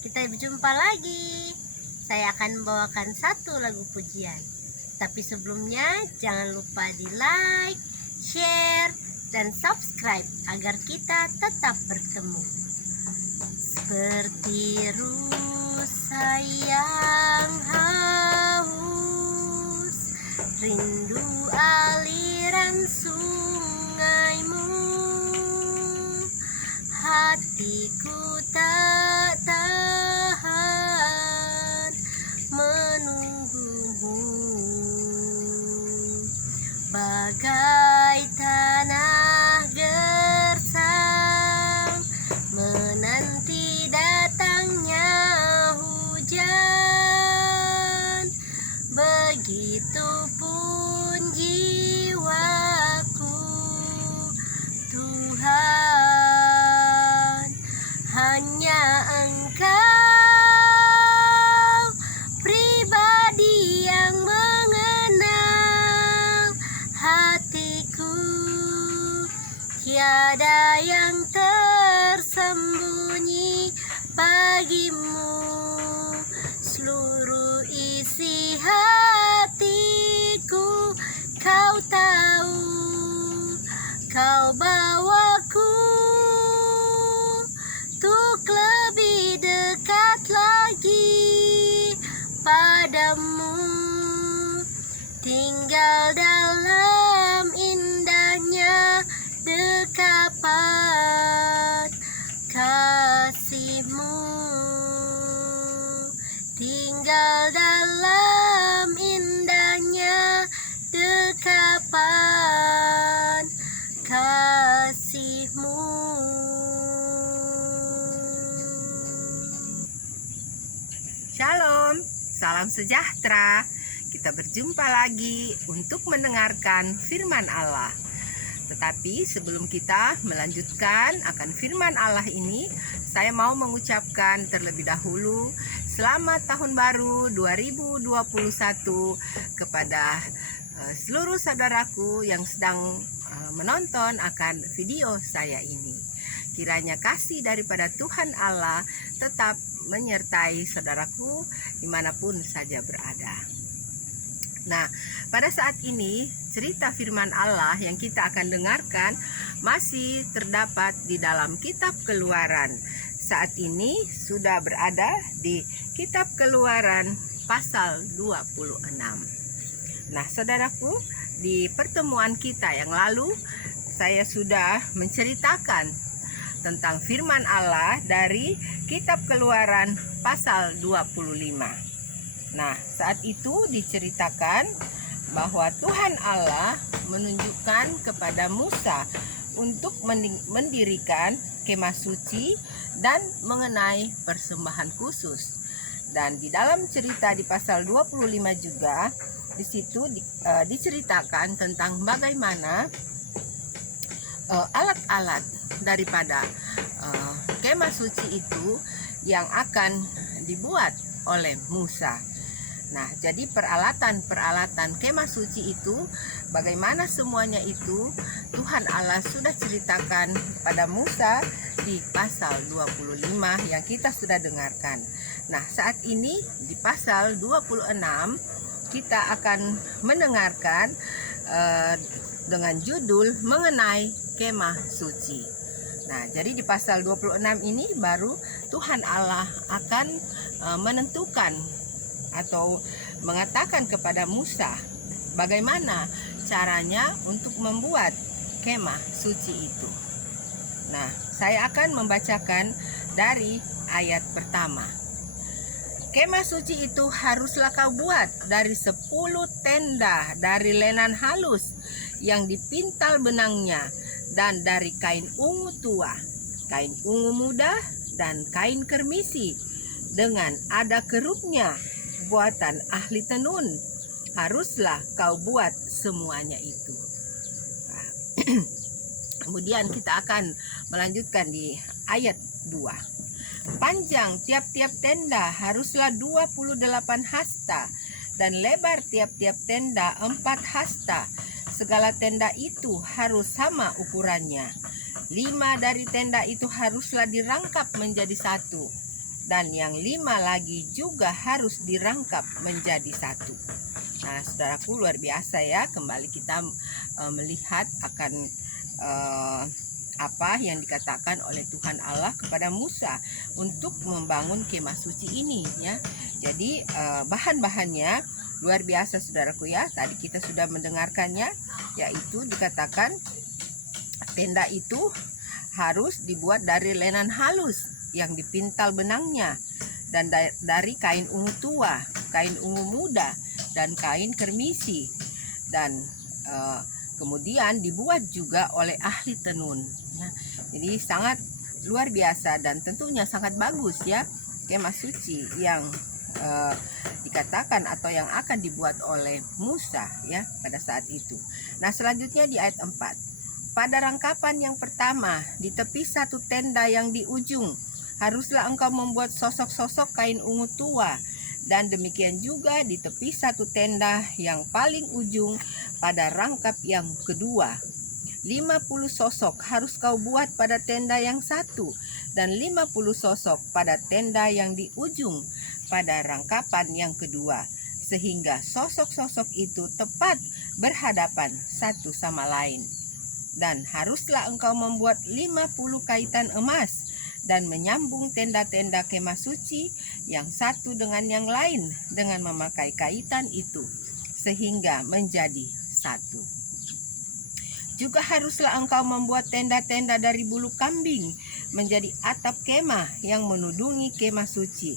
Kita berjumpa lagi. Saya akan membawakan satu lagu pujian. Tapi sebelumnya jangan lupa di like, share, dan subscribe agar kita tetap bertemu. Seperti rusa yang haus, rindu aliran sungaimu, hatiku tak tahan menunggumu, bagai tanah gersang menanti datangnya hujan. Begitupun jiwaku, Tuhan, hanya Engkau pribadi yang mengenal hatiku. Tiada yang tersembunyi bagimu, seluruh isi hatiku Kau tahu. Kau bawaku untuk lebih dekat lagi padamu, tinggal dalam indahnya dekapan kasih-Mu, tinggal dalam indahnya dekapan kasih-Mu. Shalom, salam sejahtera. Kita berjumpa lagi untuk mendengarkan firman Allah. Tetapi sebelum kita melanjutkan akan firman Allah ini, saya mau mengucapkan terlebih dahulu selamat tahun baru 2021 kepada seluruh saudaraku yang sedang menonton akan video saya ini. Kiranya kasih daripada Tuhan Allah tetap menyertai saudaraku dimanapun saja berada. Nah, pada saat ini cerita firman Allah yang kita akan dengarkan masih terdapat di dalam kitab Keluaran. Saat ini sudah berada di kitab Keluaran pasal 26. Nah, saudaraku, di pertemuan kita yang lalu saya sudah menceritakan tentang firman Allah dari kitab Keluaran pasal 25. Nah, saat itu diceritakan bahwa Tuhan Allah menunjukkan kepada Musa untuk mendirikan kemah suci dan mengenai persembahan khusus. Dan di dalam cerita di pasal 25 juga di situ diceritakan tentang bagaimana alat-alat daripada kemah suci itu yang akan dibuat oleh Musa. Nah, jadi peralatan kemah suci itu bagaimana semuanya itu Tuhan Allah sudah ceritakan pada Musa di pasal 25 yang kita sudah dengarkan. Nah, saat ini di pasal 26 kita akan mendengarkan dengan judul mengenai kemah suci. Nah, jadi di pasal 26 ini baru Tuhan Allah akan menentukan atau mengatakan kepada Musa bagaimana caranya untuk membuat kemah suci itu. Nah, saya akan membacakan dari ayat pertama. Kemah suci itu haruslah kau buat dari 10 tenda dari lenan halus yang dipintal benangnya, dan dari kain ungu tua, kain ungu muda, dan kain kermisi, dengan ada kerupnya buatan ahli tenun. Haruslah kau buat semuanya itu. Nah, kemudian kita akan melanjutkan di ayat 2. Panjang tiap-tiap tenda haruslah 28 hasta, dan lebar tiap-tiap tenda 4 hasta. Segala tenda itu harus sama ukurannya. 5 dari tenda itu haruslah dirangkap menjadi satu, dan yang 5 lagi juga harus dirangkap menjadi satu. Nah, saudaraku, luar biasa ya. Kembali kita melihat akan apa yang dikatakan oleh Tuhan Allah kepada Musa untuk membangun kemah suci ini ya. Jadi bahan-bahannya luar biasa saudaraku ya. Tadi kita sudah mendengarkannya, yaitu dikatakan tenda itu harus dibuat dari lenan halus yang dipintal benangnya, dan dari kain ungu tua, kain ungu muda, dan kain kermisi, dan kemudian dibuat juga oleh ahli tenun ya. Jadi sangat luar biasa dan tentunya sangat bagus ya kemah suci yang dikatakan atau yang akan dibuat oleh Musa ya pada saat itu. Nah, selanjutnya di ayat 4. Pada rangkapan yang pertama di tepi satu tenda yang di ujung haruslah engkau membuat sosok-sosok kain ungu tua, dan demikian juga di tepi satu tenda yang paling ujung pada rangkap yang kedua. 50 sosok harus kau buat pada tenda yang satu, dan 50 sosok pada tenda yang di ujung pada rangkapan yang kedua, sehingga sosok-sosok itu tepat berhadapan satu sama lain. Dan haruslah engkau membuat 50 kaitan emas dan menyambung tenda-tenda kemah suci yang satu dengan yang lain dengan memakai kaitan itu sehingga menjadi satu. Juga haruslah engkau membuat tenda-tenda dari bulu kambing menjadi atap kemah yang menudungi kemah suci.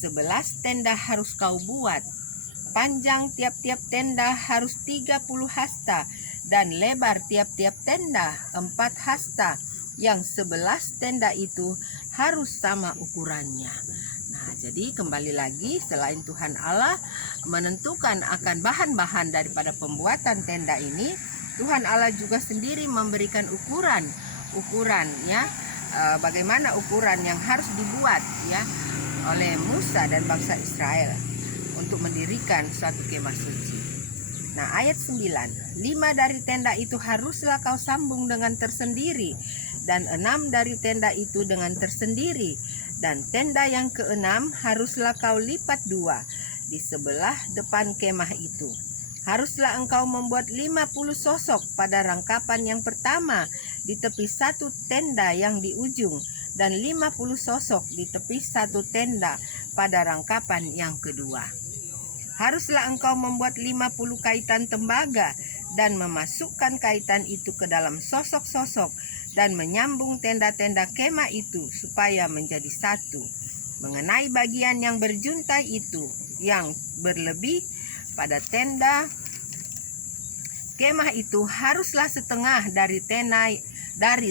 11 tenda harus kau buat. Panjang tiap-tiap tenda harus 30 hasta dan lebar tiap-tiap tenda 4 hasta, yang 11 tenda itu harus sama ukurannya. Nah, jadi kembali lagi, selain Tuhan Allah menentukan akan bahan-bahan daripada pembuatan tenda ini, Tuhan Allah juga sendiri memberikan ukuran ya, bagaimana ukuran yang harus dibuat ya oleh Musa dan bangsa Israel untuk mendirikan suatu kemah suci. Nah, ayat 9. 5 dari tenda itu haruslah kau sambung dengan tersendiri, dan 6 dari tenda itu dengan tersendiri, dan tenda yang ke-6 haruslah kau lipat 2 di sebelah depan kemah itu. Haruslah engkau membuat 50 sosok pada rangkapan yang pertama di tepi satu tenda yang di ujung, dan 50 sosok di tepi satu tenda pada rangkapan yang kedua. Haruslah engkau membuat 50 kaitan tembaga dan memasukkan kaitan itu ke dalam sosok-sosok dan menyambung tenda-tenda kemah itu supaya menjadi satu. Mengenai bagian yang berjuntai itu yang berlebih pada tenda kemah itu haruslah setengah dari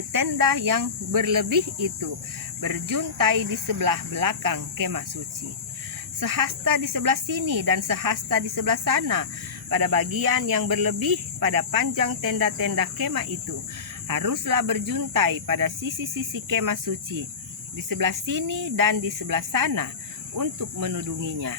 tenda yang berlebih itu berjuntai di sebelah belakang kemah suci. Sehasta di sebelah sini dan sehasta di sebelah sana pada bagian yang berlebih pada panjang tenda-tenda kemah itu haruslah berjuntai pada sisi-sisi kemah suci di sebelah sini dan di sebelah sana untuk menudunginya.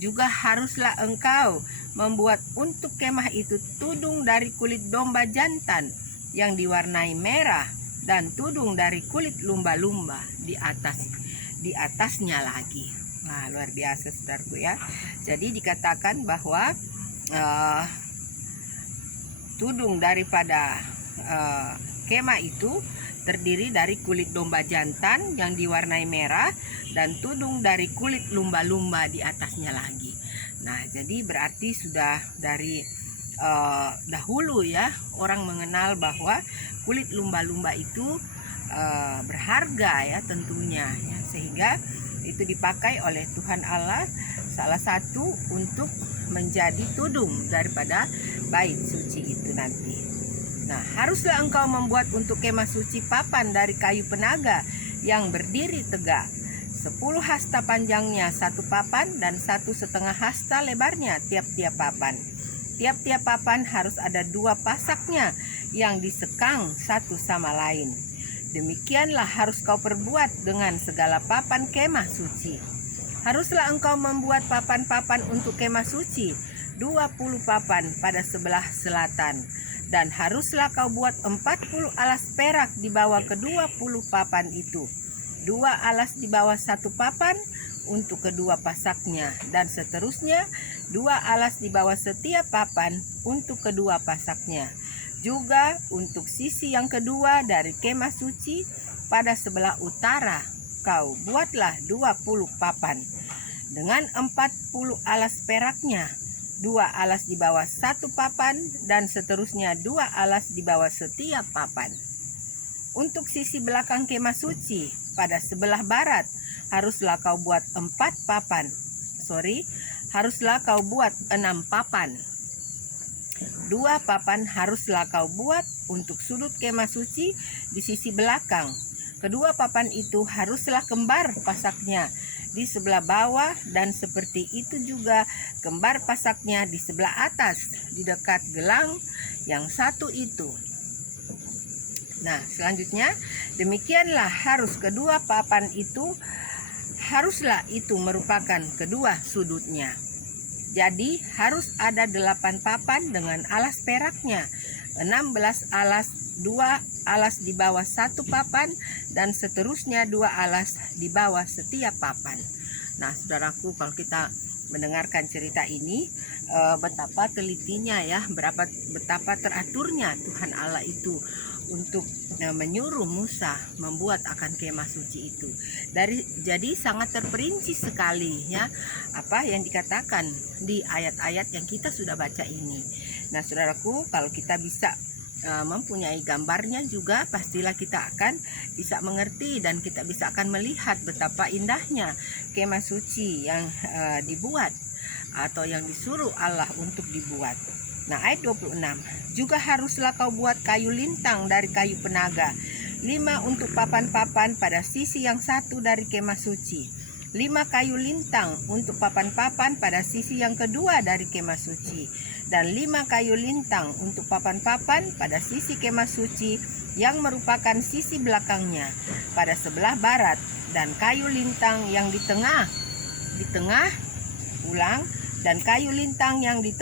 Juga haruslah engkau membuat untuk kemah itu tudung dari kulit domba jantan yang diwarnai merah dan tudung dari kulit lumba-lumba di atasnya lagi. Nah, luar biasa saudaraku ya. Jadi dikatakan bahwa tudung daripada kemah itu terdiri dari kulit domba jantan yang diwarnai merah dan tudung dari kulit lumba-lumba di atasnya lagi. Nah, jadi berarti sudah dari dahulu ya orang mengenal bahwa kulit lumba-lumba itu berharga ya tentunya ya, sehingga itu dipakai oleh Tuhan Allah salah satu untuk menjadi tudung daripada bait suci itu nanti. Nah, haruslah engkau membuat untuk kemah suci papan dari kayu penaga yang berdiri tegak. 10 hasta panjangnya satu papan dan 1,5 hasta lebarnya tiap-tiap papan. Tiap-tiap papan harus ada 2 pasaknya yang disekang satu sama lain. Demikianlah harus kau perbuat dengan segala papan kemah suci. Haruslah engkau membuat papan-papan untuk kemah suci, 20 papan pada sebelah selatan. Dan haruslah kau buat 40 alas perak di bawah ke-20 papan itu. 2 alas di bawah 1 papan untuk kedua pasaknya, dan seterusnya 2 alas di bawah setiap papan untuk kedua pasaknya. Juga untuk sisi yang kedua dari kemah suci pada sebelah utara, kau buatlah 20 papan dengan 40 alas peraknya, 2 alas di bawah 1 papan, dan seterusnya 2 alas di bawah setiap papan. Untuk sisi belakang kemah suci pada sebelah barat, haruslah kau buat 6 papan. 2 papan haruslah kau buat untuk sudut kemah suci di sisi belakang. Kedua papan itu haruslah kembar pasaknya di sebelah bawah, dan seperti itu juga kembar pasaknya di sebelah atas di dekat gelang yang satu itu. Nah, selanjutnya demikianlah kedua papan itu haruslah itu merupakan kedua sudutnya. Jadi harus ada 8 papan dengan alas peraknya, 16 alas, 2 alas di bawah 1 papan, dan seterusnya 2 alas di bawah setiap papan. Nah, saudaraku, kalau kita mendengarkan cerita ini, betapa telitinya ya, betapa teraturnya Tuhan Allah itu untuk menyuruh Musa membuat akan kemah suci itu. Jadi sangat terperinci sekali ya apa yang dikatakan di ayat-ayat yang kita sudah baca ini. Nah, saudaraku, kalau kita bisa mempunyai gambarnya juga, pastilah kita akan bisa mengerti dan kita bisa akan melihat betapa indahnya kemah suci yang dibuat atau yang disuruh Allah untuk dibuat. Nah, ayat 26, juga haruslah kau buat kayu lintang dari kayu penaga, 5 untuk papan-papan pada sisi yang satu dari kemah suci, 5 kayu lintang untuk papan-papan pada sisi yang kedua dari kemah suci, dan 5 kayu lintang untuk papan-papan pada sisi kemah suci yang merupakan sisi belakangnya pada sebelah barat, dan kayu lintang yang di tengah, dan kayu lintang yang di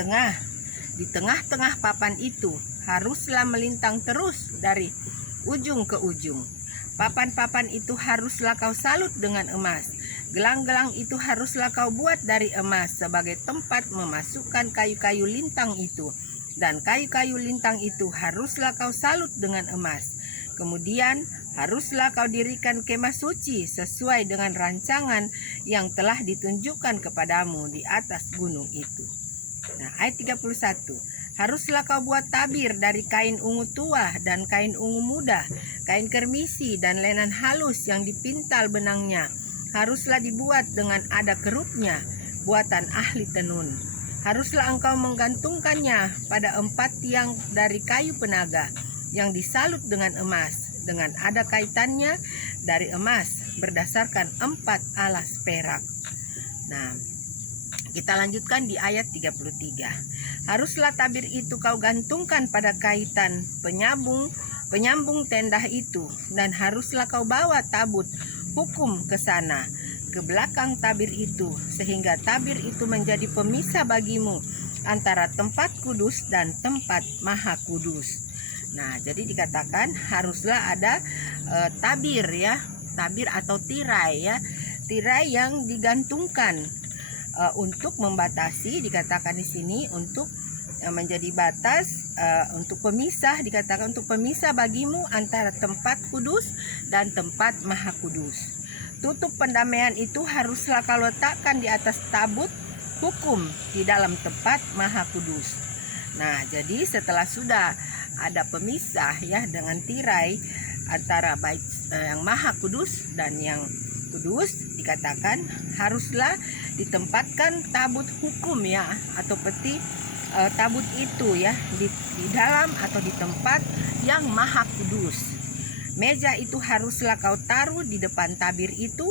tengah-tengah papan itu haruslah melintang terus dari ujung ke ujung. Papan-papan itu haruslah kau salut dengan emas. Gelang-gelang itu haruslah kau buat dari emas sebagai tempat memasukkan kayu-kayu lintang itu. Dan kayu-kayu lintang itu haruslah kau salut dengan emas. Kemudian haruslah kau dirikan kemah suci sesuai dengan rancangan yang telah ditunjukkan kepadamu di atas gunung itu. Nah, ayat 31. Haruslah kau buat tabir dari kain ungu tua dan kain ungu muda, kain kermisi dan lenan halus yang dipintal benangnya. Haruslah dibuat dengan ada kerupnya, buatan ahli tenun. Haruslah engkau menggantungkannya pada 4 tiang dari kayu penaga yang disalut dengan emas, dengan ada kaitannya dari emas berdasarkan 4 alas perak. Nah, kita lanjutkan di ayat 33. Haruslah tabir itu kau gantungkan pada kaitan penyambung tenda itu, dan haruslah kau bawa tabut hukum ke sana, ke belakang tabir itu, sehingga tabir itu menjadi pemisah bagimu antara tempat kudus dan tempat maha kudus. Nah, jadi dikatakan haruslah ada tabir ya, tabir atau tirai ya, tirai yang digantungkan untuk membatasi, dikatakan di sini untuk menjadi batas untuk pemisah, dikatakan untuk pemisah bagimu antara tempat kudus dan tempat maha kudus. Tutup pendamaian itu haruslah kau letakkan di atas tabut hukum di dalam tempat maha kudus. Nah, jadi setelah sudah ada pemisah ya dengan tirai antara baik yang maha kudus dan yang kudus, dikatakan haruslah ditempatkan tabut hukum ya, atau peti tabut itu ya di dalam atau di tempat yang maha kudus. Meja itu haruslah kau taruh di depan tabir itu,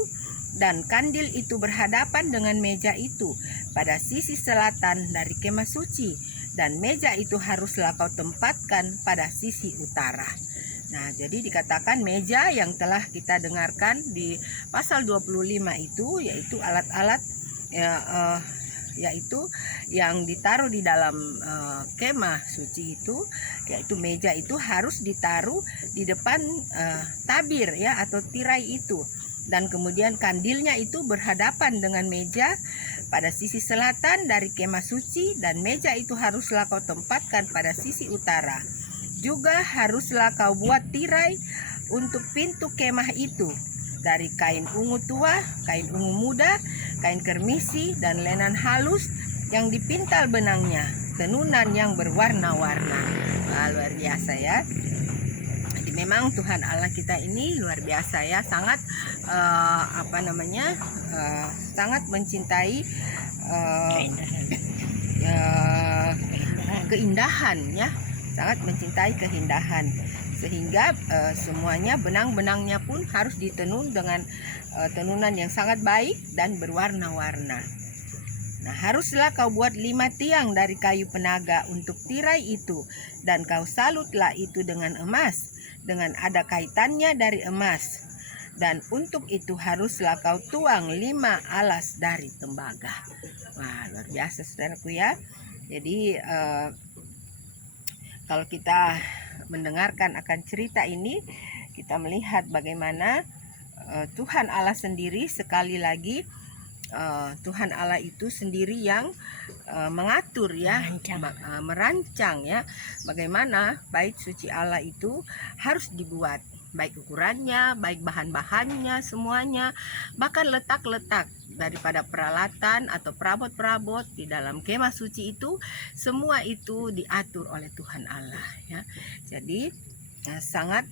dan kandil itu berhadapan dengan meja itu pada sisi selatan dari kemah suci, dan meja itu haruslah kau tempatkan pada sisi utara. Nah, jadi dikatakan meja yang telah kita dengarkan di pasal 25 itu, yaitu alat-alat yaitu yang ditaruh di dalam kemah suci itu, yaitu meja itu harus ditaruh di depan tabir ya atau tirai itu, dan kemudian kandilnya itu berhadapan dengan meja pada sisi selatan dari kemah suci, dan meja itu haruslah kau tempatkan pada sisi utara. Juga haruslah kau buat tirai untuk pintu kemah itu dari kain ungu tua, kain ungu muda, kain kermisi, dan lenan halus yang dipintal benangnya, tenunan yang berwarna-warna. Wah, luar biasa ya. Jadi memang Tuhan Allah kita ini luar biasa ya, sangat sangat mencintai keindahan ya, sangat mencintai keindahan, sehingga semuanya benang-benangnya pun harus ditenun dengan tenunan yang sangat baik dan berwarna-warna. Nah, haruslah kau buat 5 tiang dari kayu penaga untuk tirai itu, dan kau salutlah itu dengan emas, dengan ada kaitannya dari emas. Dan untuk itu haruslah kau tuang 5 alas dari tembaga. Wah, luar biasa saudaraku ya. Jadi kalau kita mendengarkan akan cerita ini, kita melihat bagaimana Tuhan Allah sendiri, sekali lagi Tuhan Allah itu sendiri yang mengatur ya, merancang ya, bagaimana bait suci Allah itu harus dibuat, baik ukurannya, baik bahan-bahannya, semuanya, bahkan letak-letak daripada peralatan atau perabot-perabot di dalam kemah suci itu, semua itu diatur oleh Tuhan Allah ya. Jadi sangat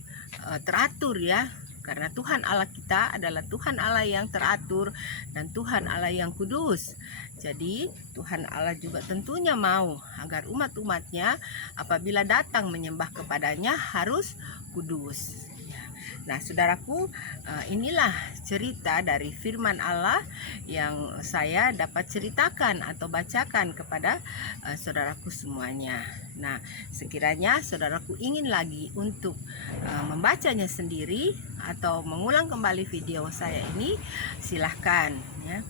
teratur ya, karena Tuhan Allah kita adalah Tuhan Allah yang teratur dan Tuhan Allah yang kudus. Jadi Tuhan Allah juga tentunya mau agar umat-umatnya apabila datang menyembah kepadanya harus kudus. Nah, saudaraku, inilah cerita dari firman Allah yang saya dapat ceritakan atau bacakan kepada saudaraku semuanya. Nah, sekiranya saudaraku ingin lagi untuk membacanya sendiri atau mengulang kembali video saya ini, silahkan ya.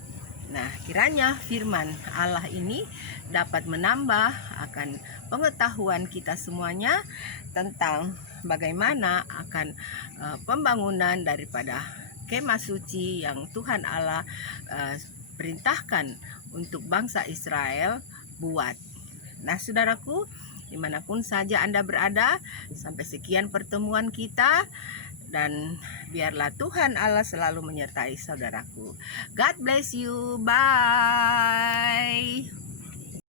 Nah, kiranya firman Allah ini dapat menambah akan pengetahuan kita semuanya tentang bagaimana akan pembangunan daripada kemah suci yang Tuhan Allah perintahkan untuk bangsa Israel buat. Nah, saudaraku, dimanapun saja Anda berada, sampai sekian pertemuan kita, dan biarlah Tuhan Allah selalu menyertai saudaraku. God bless you. Bye.